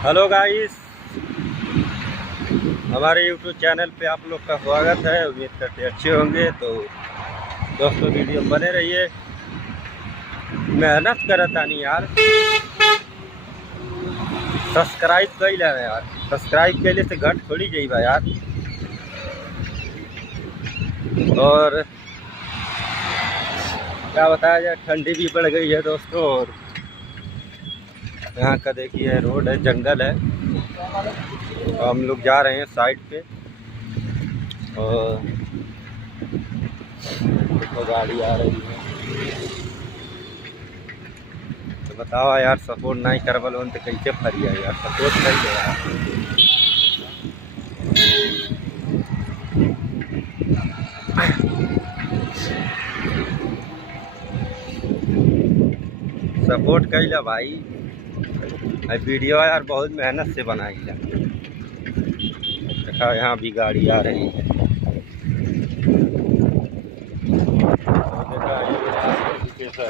Hello guys, हमारे YouTube channel पे आप लोग का स्वागत है। उम्मीद करते अच्छे होंगे। तो दोस्तों, वीडियो में बने रहिए। मेहनत करता नहीं यार, सब्सक्राइब कर ले यार। सब्सक्राइब के लिए से घट थोड़ी जाइए यार। और क्या बताया जाए, ठंडी भी बढ़ गई है दोस्तों। और यहाँ का देखिए, रोड है, जंगल है। तो हम लोग जा रहे हैं साइड पे। और देखो गाड़ी आ रही है। तो बताओ यार, सपोर्ट नहीं करवल हो तो कैसे फरिया यार। सपोर्ट कर दो यार। सपोर्ट कर ला भाई। वीडियो यार बहुत मेहनत से बनाई है। देखा, यहाँ भी गाड़ी आ रही है। देखा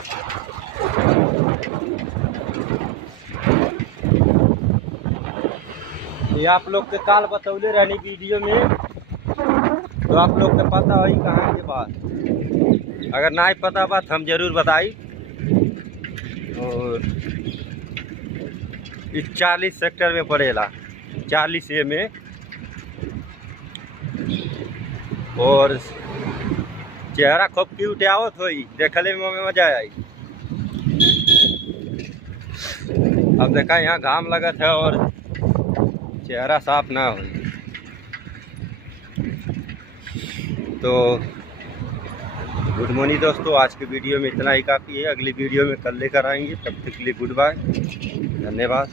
ये आप लोग के काल बतौले रहनी वीडियो में। तो आप लोग को पता है कहाँ के बात। अगर नहीं पता बात हम जरूर बताई। और 40 सेक्टर में पड़ेला, 40A में। और चेहरा खूब क्यूट आवत होई, देखले में मजा आई। अब देखा यहाँ घाम लगत है और चेहरा साफ ना हो। तो गुड मॉर्निंग दोस्तों, आज के वीडियो में इतना ही काफ़ी है। अगली वीडियो में कल लेकर आएंगे। तब तक के लिए गुड बाय, धन्यवाद।